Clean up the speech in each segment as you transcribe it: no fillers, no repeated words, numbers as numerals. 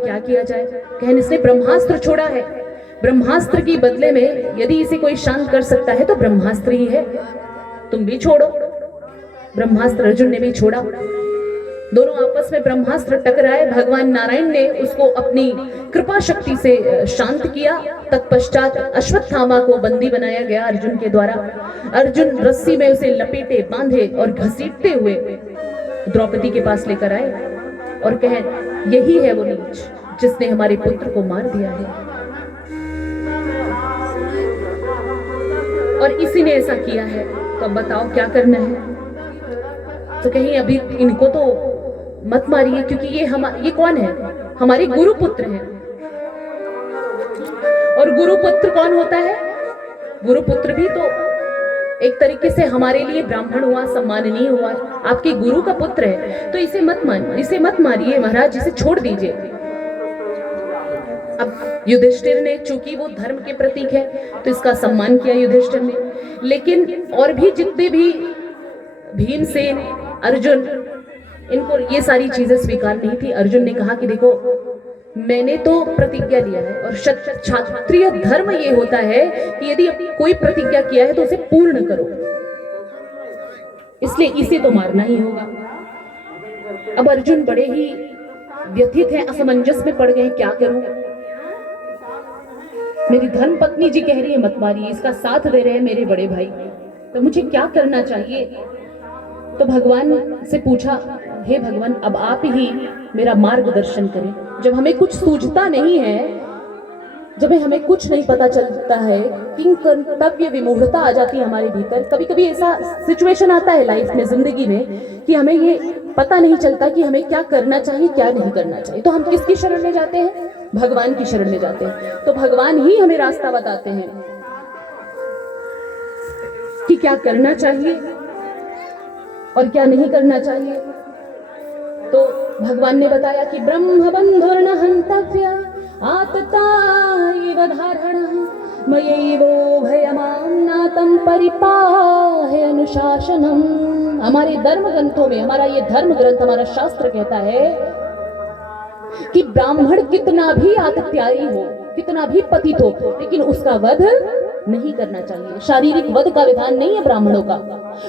क्या किया जाए। कहन इसने ब्रह्मास्त्र छोड़ा है, ब्रह्मास्त्र की बदले में यदि इसे कोई शांत कर सकता है तो ब्रह्मास्त्र ही है, तुम भी छोड़ो। ब्रह्मास्त्र अर्जुन ने भी छोड़ा, दोनों आपस में ब्रह्मास्त्र टकराए। भगवान नारायण ने उसको अपनी कृपा शक्ति से शांत किया। तत्पश्चात अश्वत्थामा को बंदी बनाया गया अर्जुन के द्वारा। अर्जुन रस्सी में उसे लपेटे, बांधे और घसीटते हुए द्रौपदी के पास लेकर आए और कहे, यही है वो नीच जिसने हमारे पुत्र को मार दिया है, और इसी ने ऐसा किया है, तो अब बताओ क्या करना है। तो कहीं अभी इनको तो मत मारिए, क्योंकि ये कौन है, हमारे गुरु पुत्र हैं। और गुरु पुत्र कौन होता है, गुरु पुत्र भी तो एक तरीके से हमारे लिए ब्राह्मण हुआ, सम्माननीय हुआ, आपके गुरु का पुत्र है, तो इसे मत मारिए महाराज, इसे छोड़ दीजिए। अब युधिष्ठिर ने, चूंकि वो धर्म के प्रतीक है, तो इसका सम्मान किया युधिष्ठिर ने। लेकिन और भी जितने भी भीमसेन, अर्जुन, इनको ये सारी चीजें स्वीकार नहीं थी। अर्जुन ने कहा कि देखो, मैंने तो प्रतिज्ञा लिया है, और क्षत्रिय धर्म ये होता है कि यदि कोई प्रतिज्ञा किया है तो उसे पूर्ण करो, इसलिए इसे तो मारना ही होगा। अब अर्जुन बड़े ही व्यथित हैं, असमंजस में पड़ गए, क्या करूं। मेरी धर्म पत्नी जी कह रही है मत मारिए, इसका साथ दे रहे हैं मेरे बड़े भाई, तो मुझे क्या करना चाहिए। तो भगवान से पूछा, हे भगवान, अब आप ही मेरा मार्गदर्शन करें। जब हमें कुछ सूझता नहीं है, जब हमें कुछ नहीं पता चलता है, किंग कर्तव्य विमूढ़ता आ जाती है हमारे भीतर। कभी कभी ऐसा सिचुएशन आता है लाइफ में, जिंदगी में, कि हमें ये पता नहीं चलता कि हमें क्या करना चाहिए, क्या नहीं करना चाहिए। तो हम किसकी शरण में जाते हैं, भगवान की शरण में जाते हैं। तो भगवान ही हमें रास्ता बताते हैं कि क्या करना चाहिए और क्या नहीं करना चाहिए। तो भगवान ने बताया कि ब्रह्म बंधुर्न हंतव्य आततायैव धारणः मयैवो भयमान्नातं परिपाह्य अनुशासनम्। हमारे धर्म ग्रंथों में, हमारा ये धर्म ग्रंथ, हमारा शास्त्र कहता है कि ब्राह्मण कितना भी आतत्यायी हो, कितना भी पतित हो, लेकिन उसका वध नहीं करना चाहिए। शारीरिक वध का विधान नहीं है ब्राह्मणों का।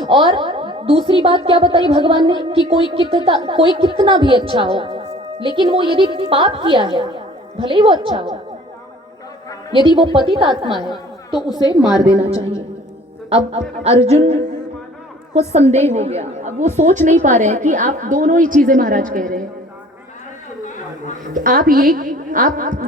और दूसरी बात क्या बताई भगवान ने, कि कोई कितना भी अच्छा हो, लेकिन वो यदि पाप किया है, भले ही वो अच्छा हो, यदि वो पतित आत्मा है, तो उसे मार देना चाहिए। अब अर्जुन को संदेह हो गया, अब वो सोच नहीं पा रहे हैं कि आप दोनों ही चीजें महाराज कह रहे हैं। तो आप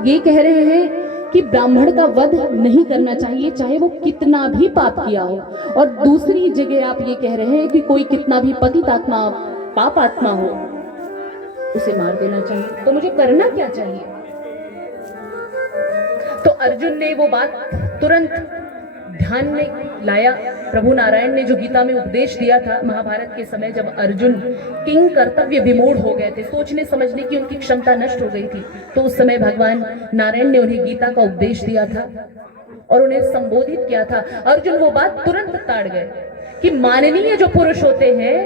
ये कह रहे हैं कि ब्राह्मण का वध नहीं करना चाहिए, चाहे वो कितना भी पाप किया हो, और दूसरी जगह आप ये कह रहे हैं कि कोई कितना भी पतित आत्मा, पाप आत्मा हो, उसे मार देना चाहिए। तो मुझे करना क्या चाहिए। तो अर्जुन ने वो बात तुरंत ध्यान में लाया। प्रभु नारायण ने जो गीता में उपदेश दिया था महाभारत के समय, जब अर्जुन किंग कर्तव्य विमूढ़ हो गए थे, सोचने समझने की उनकी क्षमता नष्ट हो गई थी, तो उस समय भगवान नारायण ने उन्हें गीता का उपदेश दिया था और उन्हें संबोधित किया था। अर्जुन वो बात तुरंत ताड़ गए कि माननीय जो पुरुष होते हैं,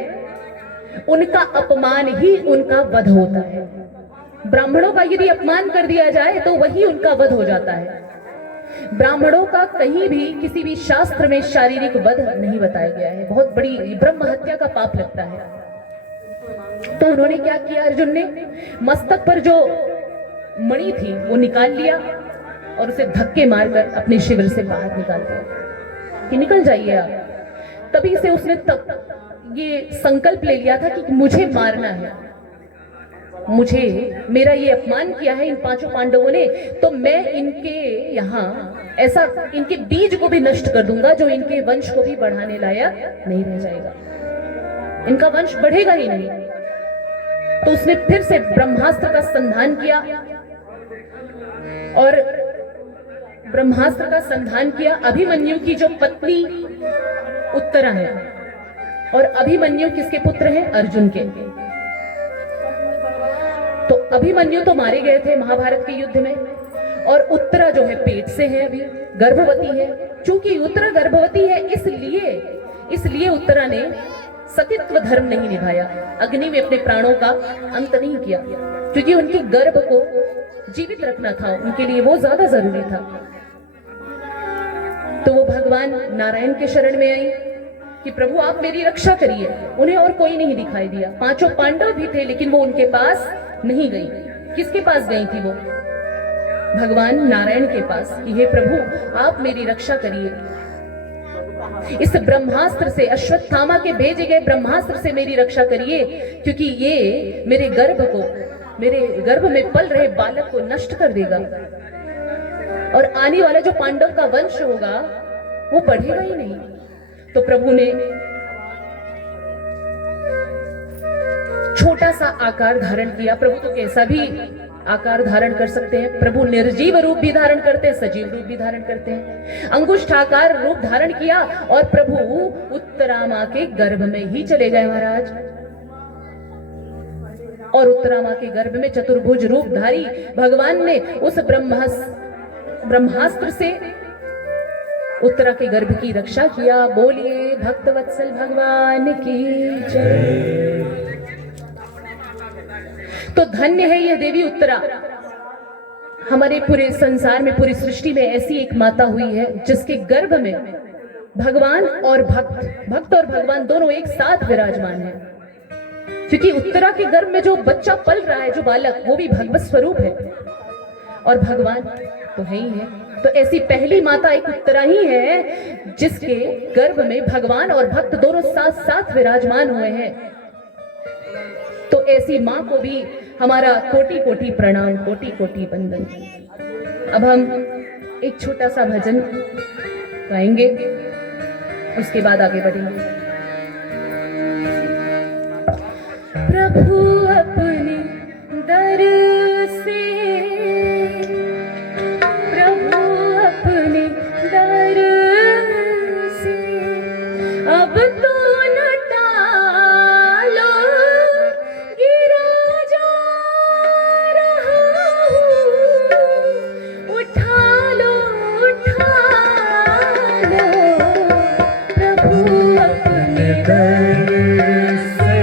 उनका अपमान ही उनका वध होता है। ब्राह्मणों का यदि अपमान कर दिया जाए तो वही उनका वध हो जाता है। ब्राह्मणों का कहीं भी किसी भी शास्त्र में शारीरिक वध नहीं बताया गया है, बहुत बड़ी ब्रह्म हत्या का पाप लगता है। तो उन्होंने क्या किया, अर्जुन ने मस्तक पर जो मणि थी वो निकाल लिया और उसे धक्के मारकर अपने शिविर से बाहर निकाल दिया कि निकल जाइए आप। तभी से उसने तब ये संकल्प ले लिया था कि मुझे मारना है, मुझे, मेरा ये अपमान किया है इन पांचों पांडवों ने, तो मैं इनके यहाँ ऐसा इनके बीज को भी नष्ट कर दूंगा जो इनके वंश को भी बढ़ाने लायक नहीं रह जाएगा, इनका वंश बढ़ेगा ही नहीं। तो उसने फिर से ब्रह्मास्त्र का संधान किया और ब्रह्मास्त्र का संधान किया। अभिमन्यु की जो पत्नी उत्तरा है, और अभिमन्यु किसके पुत्र हैं, अर्जुन के। तो अभिमन्यु तो मारे गए थे महाभारत के युद्ध में, और उत्तरा जो है पेट से है, अभी गर्भवती है। चूंकि उत्तरा गर्भवती है, इसलिए उत्तरा ने सतीत्व धर्म नहीं निभाया, अग्नि में अपने प्राणों का अंत नहीं किया, क्योंकि उनके गर्भ को जीवित रखना था, उनके लिए वो ज्यादा जरूरी था। तो वो भगवान नारायण के शरण में आई कि प्रभु आप मेरी रक्षा करिए। उन्हें और कोई नहीं दिखाई दिया। पांचों पांडव भी थे, लेकिन वो उनके पास नहीं गई। किसके पास गई थी वो? भगवान नारायण के पास कि हे प्रभु आप मेरी रक्षा करिए, इस ब्रह्मास्त्र से, अश्वत्थामा के भेजे गए ब्रह्मास्त्र से मेरी रक्षा करिए, क्योंकि ये मेरे गर्भ में पल रहे बालक को नष्ट कर देगा और आने वाला जो पांडव का वंश होगा वो बढ़ेगा ही नहीं। तो प्रभु ने छोटा सा आकार धारण किया। प्रभु तो कैसा भी आकार धारण कर सकते हैं। प्रभु निर्जीव रूप भी धारण करते हैं, सजीव रूप भी धारण करते हैं। अंगुष्ठाकार रूप धारण किया और प्रभु उत्तरामा के गर्भ में ही चले गए महाराज। और उत्तरामा के गर्भ में चतुर्भुज रूपधारी भगवान ने उस ब्रह्मास्त्र से उत्तरा के गर्भ की रक्षा किया। बोलिए भक्तवत्सल भगवान की जय। तो धन्य है यह देवी उत्तरा। हमारे पूरे संसार में, पूरी सृष्टि में ऐसी एक माता हुई है जिसके गर्भ में भगवान और भक्त और भगवान दोनों एक साथ विराजमान है। क्योंकि उत्तरा के गर्भ में जो बच्चा पल रहा है, जो बालक, वो भी भगवत स्वरूप है और भगवान तो है ही है। तो ऐसी पहली माता एक उत्तरा ही है जिसके गर्भ में भगवान और भक्त दोनों साथ साथ विराजमान हुए हैं। तो ऐसी मां को भी हमारा कोटि कोटि प्रणाम, कोटि कोटि वंदन। अब हम एक छोटा सा भजन गाएंगे, उसके बाद आगे बढ़ेंगे। प्रभु अपने दर से, प्रभु अपने दर से अब तो न टालो, गिरा जा रहा हूँ, उठा लो प्रभु अपने दर से,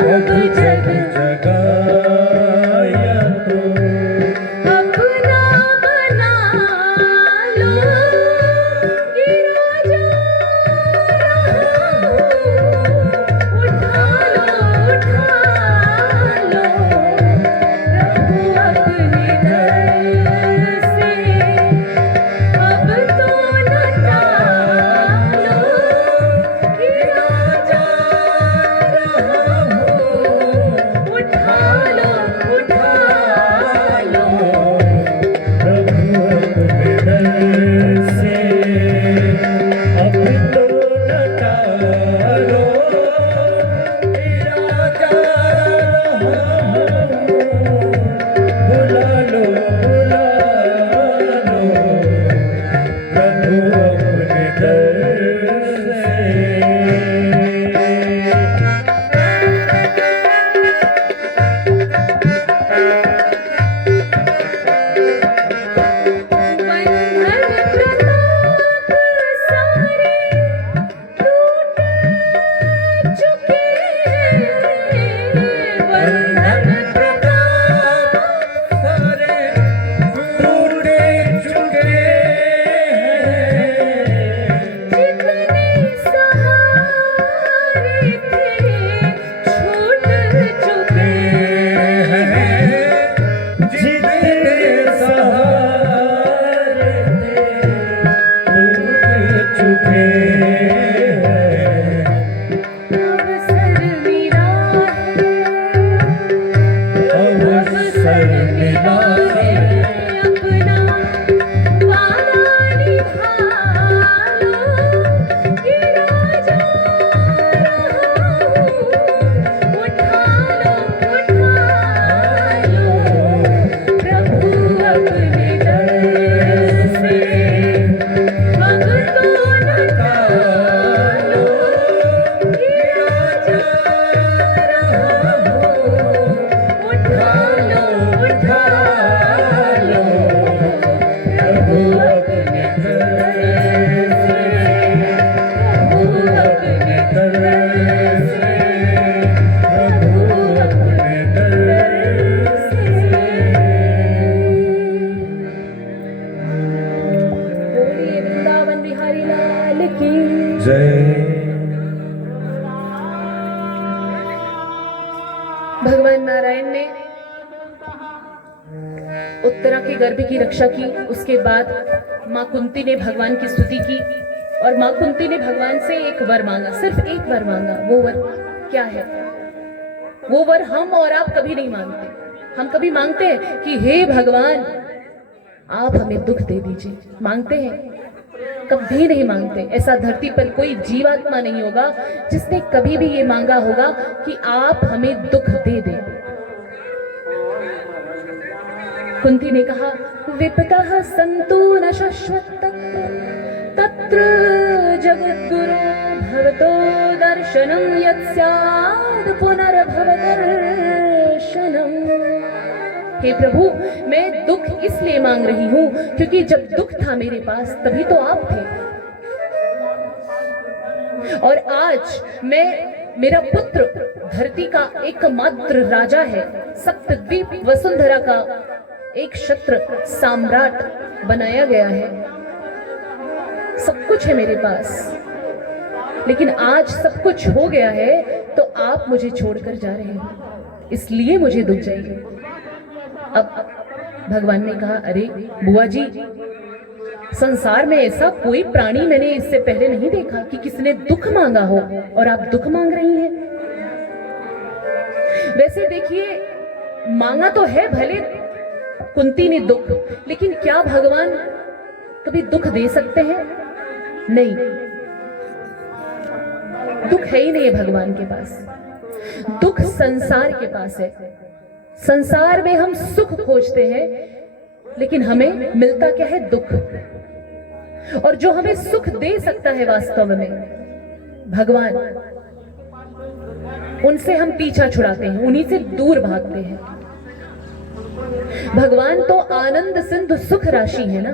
अब जग जगाया तो अपना बना लो कि राजा उठा लो प्रभु अपने दर से अब तो न टालो कि राजा उठा लो प्रभु अपने दर से अब तो न टालो कि राजा बुला लो प्रभु अपने दर से। बंधन प्रताप सारे टूट चुके हैं बंधन प्रताप सारे टूट चुके हैं जितने सहारे थे छूट चुके हैं जितने सहारे थे टूट चुके हैं। अवसर मिला है अवसर मिला है अपना वादा निभा लो कि राजा उठा लो प्रभु अपने दर से अब तो न टालो कि राजा उठा लो प्रभु अपने दर से प्रभु अपने दर से प्रभु अपने दर से। बोलिए वृंदावन बिहारी लाल की जय। भगवान नारायण ने उत्तरा के गर्भ की रक्षा की। उसके बाद माँ कुंती ने भगवान की स्तुति की और माँ कुंती ने भगवान से एक वर मांगा, सिर्फ एक वर मांगा। वो वर क्या है? वो वर हम और आप कभी नहीं मांगते। हम कभी मांगते हैं कि हे भगवान आप हमें दुख दे दीजिए, मांगते हैं? कभी नहीं मांगते। ऐसा धरती पर कोई जीवात्मा नहीं होगा जिसने कभी भी ये मांगा होगा कि आप हमें दुख दे दें। कुंती ने कहा विपतः सन्तु न शश्वत तत्र जगद्गुरो भवतो दर्शनं यत्स्याद् पुनर्भवदर्शनम्। हे प्रभु, मैं दुख इसलिए मांग रही हूं क्योंकि जब दुख था मेरे पास तभी तो आप थे, और आज मेरा पुत्र धरती का एकमात्र राजा है, सप्तद्वीप वसुंधरा का एक क्षत्र सम्राट बनाया गया है, सब कुछ है मेरे पास, लेकिन आज सब कुछ हो गया है तो आप मुझे छोड़कर जा रहे हैं, इसलिए मुझे दुख चाहिए। अब भगवान ने कहा अरे बुआ जी, संसार में ऐसा कोई प्राणी मैंने इससे पहले नहीं देखा कि किसने दुख मांगा हो और आप दुख मांग रही हैं। वैसे देखिए, मांगा तो है भले कुंती ने दुख, लेकिन क्या भगवान कभी दुख दे सकते हैं? नहीं, दुख है ही नहीं है भगवान के पास। दुख संसार के पास है। संसार में हम सुख खोजते हैं, लेकिन हमें मिलता क्या है? दुख। और जो हमें सुख दे सकता है वास्तव में भगवान, उनसे हम पीछा छुड़ाते हैं, उन्हीं से दूर भागते हैं। भगवान तो आनंद सिंधु सुख राशि है ना,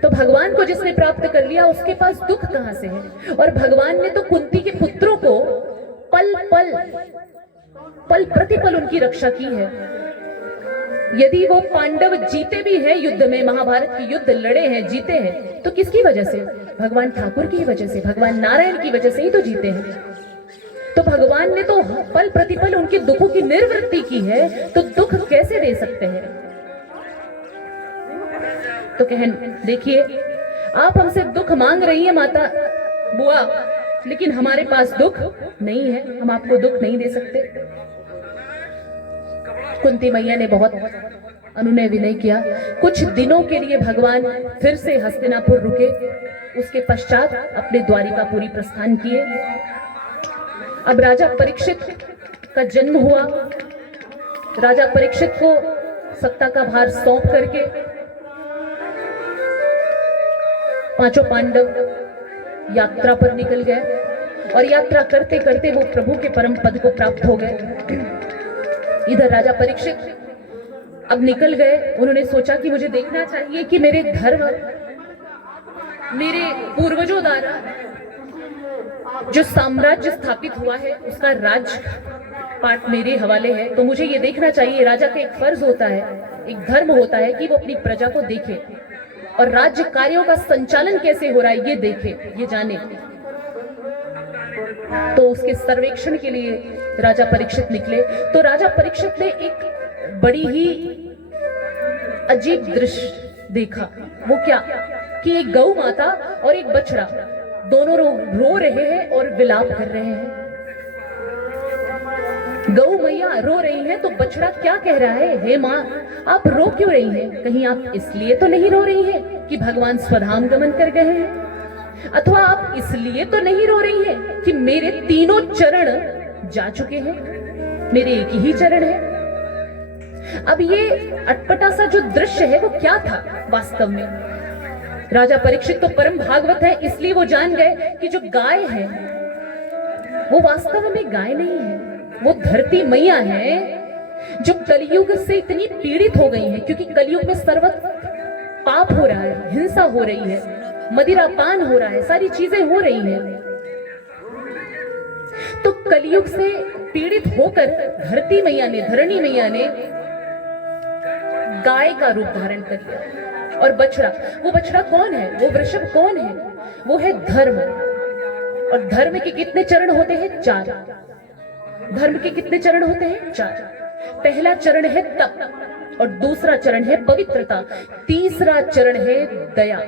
तो भगवान को जिसने प्राप्त कर लिया उसके पास दुख कहां से है? और भगवान ने तो कुंती के पुत्रों को पल पल पल प्रतिपल उनकी रक्षा की है। यदि वो पांडव जीते भी हैं युद्ध में, महाभारत की युद्ध लड़े हैं, जीते हैं, तो किसकी वजह से? भगवान ठाकुर की वजह से, भगवान नारायण की वजह से ही तो जीते हैं। तो भगवान ने तो पल प्रतिपल उनके दुखों की निवृत्ति की है, तो दुख कैसे दे सकते हैं? तो कहन देखिए, आप हमसे दुख मांग रही है माता बुआ, लेकिन हमारे पास दुख नहीं है, हम आपको दुख नहीं दे सकते। कुंती मैया ने बहुत अनुनय विनय किया। कुछ दिनों के लिए भगवान फिर से हस्तिनापुर रुके, उसके पश्चात अपने द्वारिकापुरी प्रस्थान किए। अब राजा परीक्षित का जन्म हुआ। राजा परीक्षित को सत्ता का भार सौंप करके पांचों पांडव यात्रा पर निकल गए, और यात्रा करते करते वो प्रभु के परम पद को प्राप्त हो गए। इधर राजा परीक्षित अब निकल गए। उन्होंने सोचा कि मुझे देखना चाहिए कि मेरे धर्म, मेरे पूर्वजों द्वारा जो साम्राज्य स्थापित हुआ है उसका राज पाठ मेरे हवाले है, तो मुझे ये देखना चाहिए। राजा का एक फर्ज होता है, एक धर्म होता है कि वो अपनी प्रजा को देखे और राज्य कार्यों का संचालन कैसे हो रहा है ये देखे, ये जाने। तो उसके सर्वेक्षण के लिए राजा परीक्षित निकले। तो राजा परीक्षित ने एक बड़ी ही अजीब दृश्य देखा। वो क्या कि एक गौ माता और एक बछड़ा दोनों रो रहे हैं और विलाप कर रहे हैं। गौ मैया रो रही है तो बछड़ा क्या कह रहा है, हे माँ आप रो क्यों रही हैं? कहीं आप इसलिए तो नहीं रो रही हैं कि भगवान स्वधाम गमन कर गए हैं, अथवा आप इसलिए तो नहीं रो रही हैं कि मेरे तीनों चरण जा चुके हैं, मेरे एक ही चरण है। अब ये अटपटा सा जो दृश्य है वो क्या था वास्तव में? राजा परीक्षित तो परम भागवत है, इसलिए वो जान गए कि जो गाय है वो वास्तव में गाय नहीं है, वो धरती मैया है जो कलयुग से इतनी पीड़ित हो गई है। क्योंकि कलयुग में सर्वत्र पाप हो रहा है, हिंसा हो रही है, मदिरापान हो रहा है, सारी चीजें हो रही हैं। तो कलयुग से पीड़ित होकर धरती मैया ने, धरणी मैया ने गाय का रूप धारण कर लिया। और बछड़ा, वो बछड़ा कौन है? वो वृषभ कौन है? वो है धर्म। और धर्म के कितने चरण होते हैं? 4। धर्म के कितने चरण होते हैं? 4। पहला चरण है तप, और दूसरा चरण है पवित्रता, तीसरा चरण है दया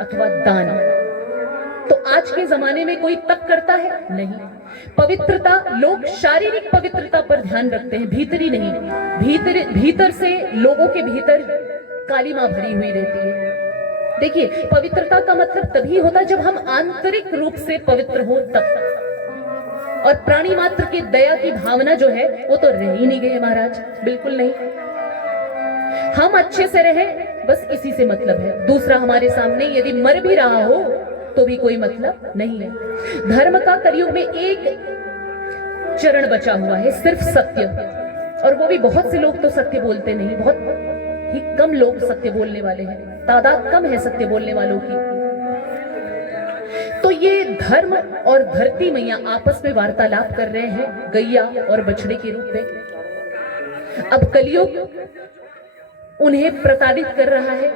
अथवा दान। तो आज के जमाने में कोई तप करता है? नहीं। पवित्रता, लोग शारीरिक पवित्रता पर ध्यान रखते हैं, भीतरी नहीं। भीतर से लोगों के भीतर काली मां भरी हुई रहती है। देखिए, पवित्रता का मतलब तभी होता है जब हम आंतरिक रूप से पवित्र हो तब। और प्राणी मात्र की दया की भावना जो है वो तो रह ही नहीं गई महाराज, बिल्कुल नहीं। हम अच्छे से रहे बस इसी से मतलब है। दूसरा हमारे सामने यदि मर भी रहा हो तो भी कोई मतलब नहीं है। धर्म का कलयुग में एक चरण बचा हुआ है, सिर्फ सत्य। और वो भी बहुत से लोग तो सत्य बोलते नहीं, बहुत ही कम लोग सत्य बोलने वाले हैं, तादाद कम है सत्य बोलने वालों की। तो ये धर्म और धरती मैया आपस में वार्तालाप कर रहे हैं गैया और बछड़े के रूप में। अब कलयुग उन्हें प्रताड़ित कर रहा है,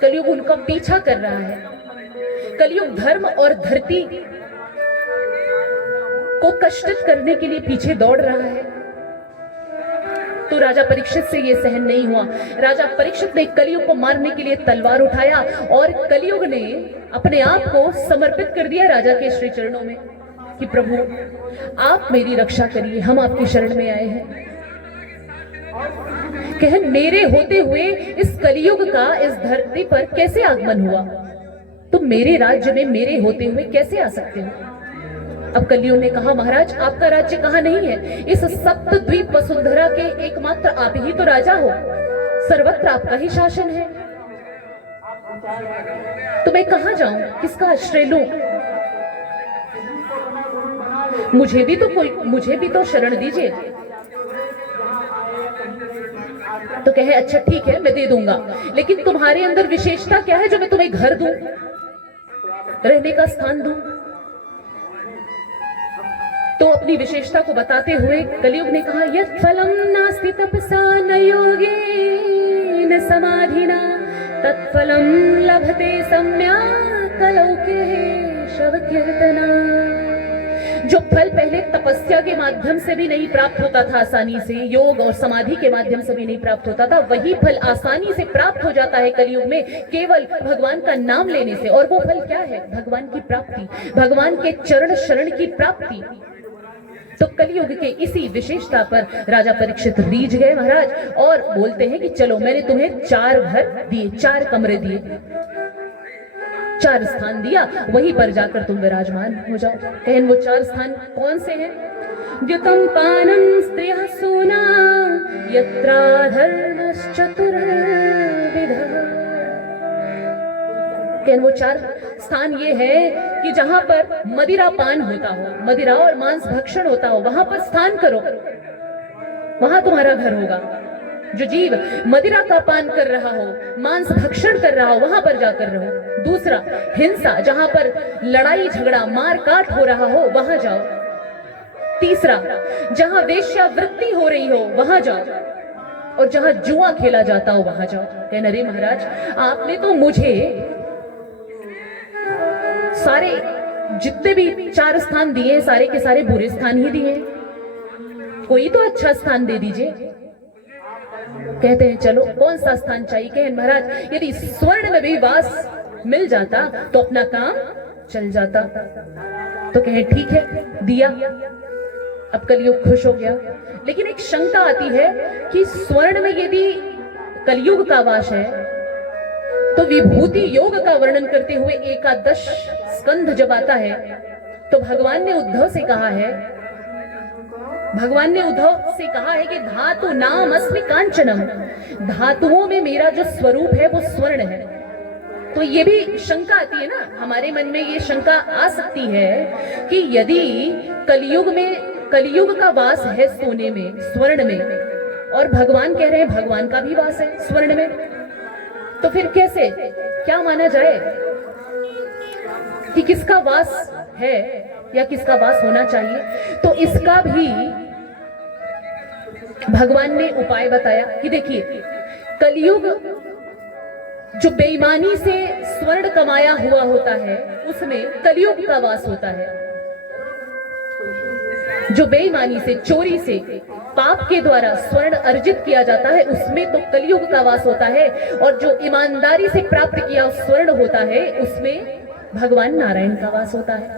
कलयुग उनका पीछा कर रहा है। कलयुग धर्म और धरती को कष्टित करने के लिए पीछे दौड़ रहा है। तो राजा परीक्षित से यह सहन नहीं हुआ। राजा परीक्षित ने कलयुग को मारने के लिए तलवार उठाया और कलयुग ने अपने आप को समर्पित कर दिया राजा के श्री चरणों में कि प्रभु आप मेरी रक्षा करिए, हम आपकी शरण में आए हैं। कहन मेरे होते हुए इस कलयुग का इस धरती पर कैसे आगमन हुआ? तुम मेरे राज्य में मेरे होते हुए कैसे आ सकते हो? अब कलयुग ने कहा महाराज आपका राज्य कहाँ नहीं है, इस सप्तद्वीप वसुंधरा के एकमात्र आप ही तो राजा हो, सर्वत्र आपका ही शासन है। तो मैं कहाँ जाऊं, किसका आश्रय लूं? मुझे भी तो शरण दीजिए। तो कहे अच्छा ठीक है मैं दे दूंगा, लेकिन तुम्हारे अंदर विशेषता क्या है जो मैं तुम्हें घर दूं, रहने का स्थान दूं? तो अपनी विशेषता को बताते हुए कलियुग ने कहा, यत् फलम नास्ति तपसा न योगेन समाधिना तत्फलम लभते सम्यक् कलौके शव कीर्तना। जो फल पहले तपस्या के माध्यम से भी नहीं प्राप्त होता था आसानी से, योग और समाधि के माध्यम से भी नहीं प्राप्त होता था, वही फल आसानी से प्राप्त हो जाता है कलयुग में केवल भगवान का नाम लेने से। और वो फल क्या है? भगवान की प्राप्ति, भगवान के चरण शरण की प्राप्ति। तो कलयुग के इसी विशेषता पर राजा परीक्षित रीझ गए महाराज, और बोलते हैं कि चलो मैंने तुम्हें 4 घर दिए, 4 कमरे दिए, 4 स्थान दिया, वहीं पर जाकर तुम विराजमान हो जाओ। कहन वो 4 स्थान कौन से हैं? द्युतम पानम स्त्रियः सूना यत्रा धर्मश्चतुर्विधः। कहन वो 4 स्थान ये है कि जहां पर मदिरा पान होता हो, मदिरा और मांस भक्षण होता हो, वहां पर स्थान करो, वहां तुम्हारा घर होगा। जो जीव मदिरा का पान कर रहा हो, मांस भक्षण कर रहा हो, वहां पर जाकर रहो। दूसरा, हिंसा, जहां पर लड़ाई झगड़ा मार काट हो रहा हो, वहां जाओ। तीसरा, जहां वेश्यावृत्ति हो रही हो, वहां जाओ। और जहां जुआ खेला जाता हो, वहां जाओ। कहना, अरे महाराज, आपने तो मुझे सारे जितने भी 4 स्थान दिए, सारे के सारे बुरे स्थान ही दिए, कोई तो अच्छा स्थान दे दीजिए। कहते हैं चलो कौन सा स्थान चाहिए? कहें महाराज, यदि स्वर्ण में भी वास मिल जाता तो अपना काम चल जाता। तो कहें ठीक है, दिया। अब कलयुग खुश हो गया, लेकिन एक शंका आती है कि स्वर्ण में यदि कलयुग का वास है, तो विभूति योग का वर्णन करते हुए 11 स्कंध जब आता है, तो भगवान ने उद्धव से कहा है, कि धातु नाम अस्मि कांचनम, धातुओं में मेरा जो स्वरूप है वो स्वर्ण है। तो ये भी शंका आती है ना, हमारे मन में ये शंका आ सकती है कि यदि कलयुग का वास है सोने में, स्वर्ण में, और भगवान कह रहे हैं भगवान का भी वास है स्वर्ण में, तो फिर कैसे, क्या माना जाए कि किसका वास है या किसका वास होना चाहिए? तो इसका भी भगवान ने उपाय बताया कि देखिए, कलयुग जो बेईमानी से स्वर्ण कमाया हुआ होता है, उसमें कलयुग का वास होता है। जो बेईमानी से, चोरी से, पाप के द्वारा स्वर्ण अर्जित किया जाता है, उसमें तो कलयुग का वास होता है। और जो ईमानदारी से प्राप्त किया स्वर्ण होता है, उसमें भगवान नारायण का वास होता है।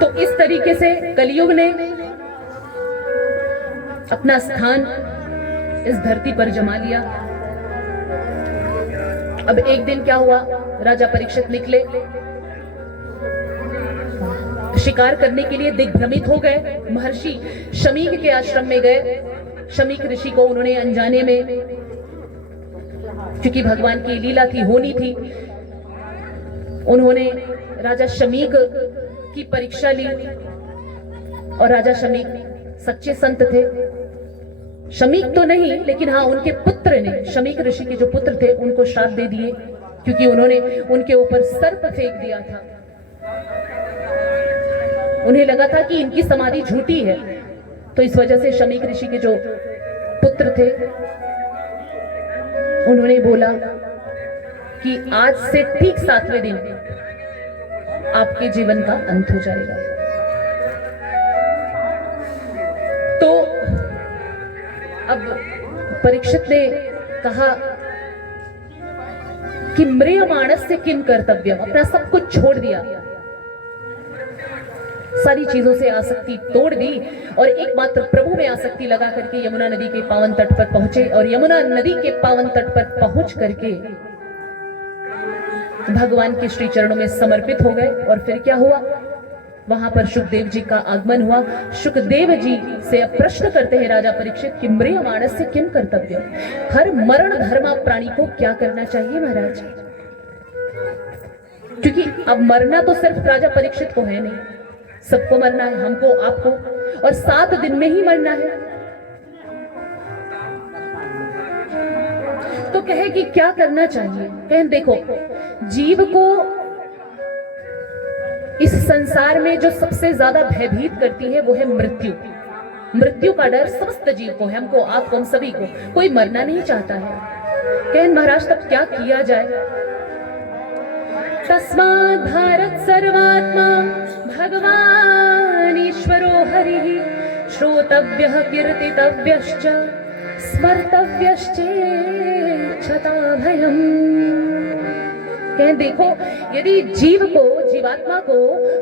तो इस तरीके से कलयुग ने अपना स्थान इस धरती पर जमा लिया। अब एक दिन क्या हुआ, राजा परीक्षित निकले, शिकार करने के लिए दिग्भ्रमित हो गए। महर्षि शमीक के आश्रम में गए। शमीक ऋषि को उन्होंने अनजाने में, क्योंकि भगवान की लीला थी, होनी थी, उन्होंने राजा शमीक की परीक्षा ली। और राजा शमीक सच्चे संत थे। शमीक तो नहीं, लेकिन हाँ, उनके पुत्र ने, शमीक ऋषि के जो पुत्र थे, उनको श्राप दे दिए, क्योंकि उन्होंने उनके ऊपर सर्प फेंक दिया था। उन्हें लगा था कि इनकी समाधि झूठी है, तो इस वजह से शमीक ऋषि के जो पुत्र थे, उन्होंने बोला कि आज से ठीक 7वें दिन आपके जीवन का अंत हो जाएगा। तो अब परीक्षित ने कहा कि म्रियमाणस्य किम कर्तव्यम, अपना सब कुछ छोड़ दिया, सारी चीजों से आसक्ति तोड़ दी और एकमात्र प्रभु में आसक्ति लगा करके यमुना नदी के पावन तट पर पहुंचे। और यमुना नदी के पावन तट पर पहुंच करके भगवान के श्री चरणों में समर्पित हो गए। और फिर क्या हुआ, वहां पर सुखदेव जी का आगमन हुआ। सुखदेव जी से अब प्रश्न करते हैं राजा परीक्षित कि म्रियमाणस्य किम कर्तव्य, हर मरण धर्मा प्राणी को क्या करना चाहिए महाराज? क्योंकि अब मरना तो सिर्फ राजा परीक्षित को है नहीं, सबको मरना है, हमको, आपको, और 7 दिन में ही मरना है। तो कहे कि क्या करना चाहिए? कहें देखो, जीव को इस संसार में जो सबसे ज्यादा भयभीत करती है वो है मृत्यु। मृत्यु का डर समस्त जीव को है, हमको, आपको, हम सभी को। कोई मरना नहीं चाहता है। कहन महाराज तब क्या किया जाए? तस्मात् भारत सर्वात्मा भगवान ईश्वरो हरिः श्रोतव्यः कीर्तितव्यश्च स्मर्तव्यश्चेच्छता भयम्। कहें देखो, यदि जीव को, जीवात्मा को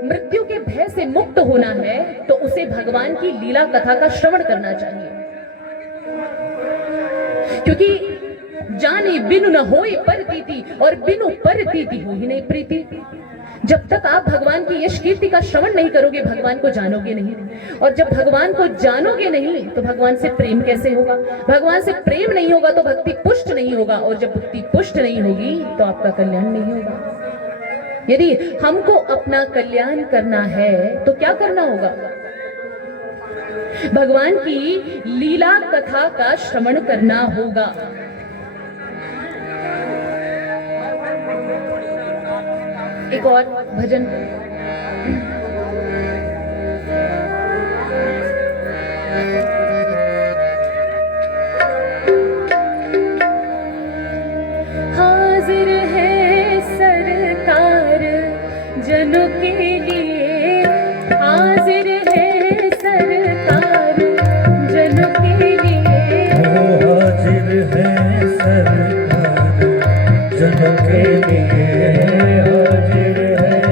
मृत्यु के भय से मुक्त होना है तो उसे भगवान की लीला कथा का श्रवण करना चाहिए, क्योंकि जाने बिनु न होए परतीति और बिनु परतीति हो ही नहीं प्रीति। जब तक आप भगवान की यश कीर्ति का श्रवण नहीं करोगे भगवान को जानोगे नहीं, और जब भगवान को जानोगे नहीं तो भगवान से प्रेम कैसे होगा? भगवान से प्रेम नहीं होगा तो भक्ति पुष्ट नहीं होगा, और जब भक्ति पुष्ट नहीं होगी तो आपका कल्याण नहीं होगा। यदि हमको अपना कल्याण करना है तो क्या करना होगा? भगवान की लीला कथा का श्रवण करना होगा। एक और भजन। हाजिर है सरकार जनों के लिए, हाजिर है सरकार जनों के लिए, हाजिर है सरकार जनों के लिए, हाजिर है सरकार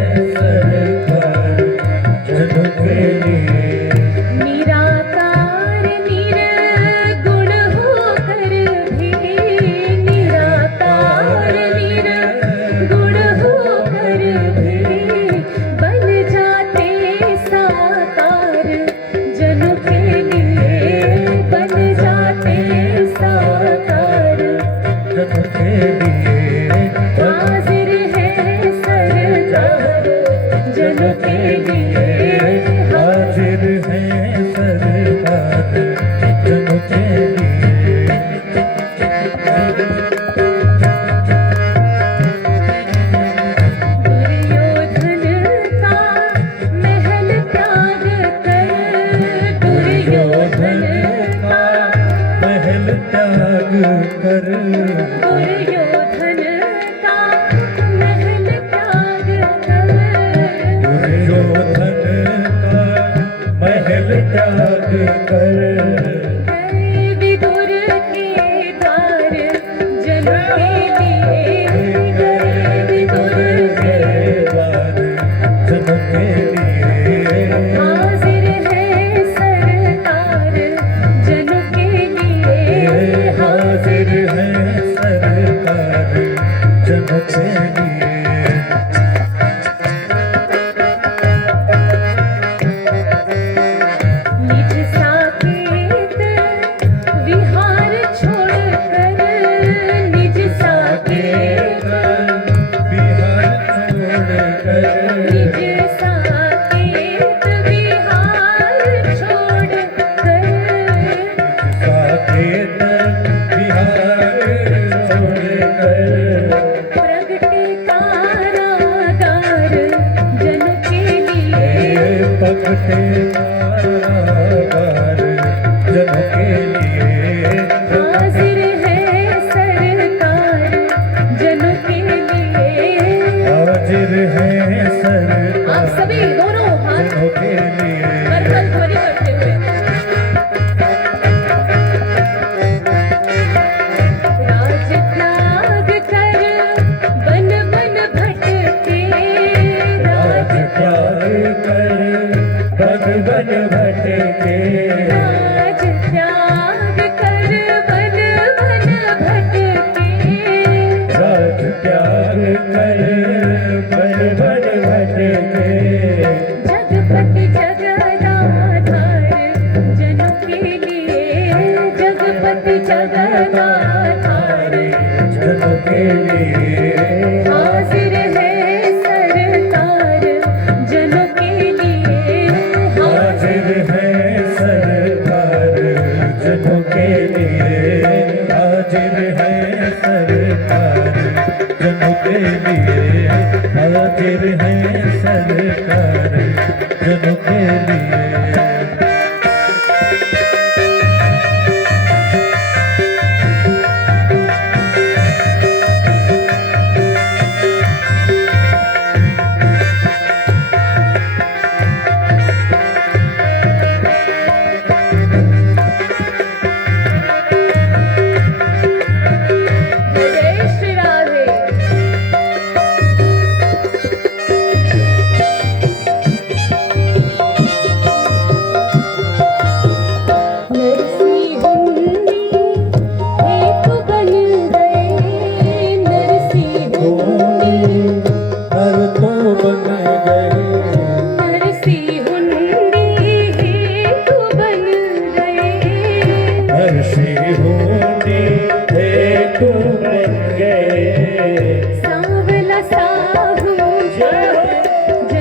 लड्डू बन गए सांवला सांवला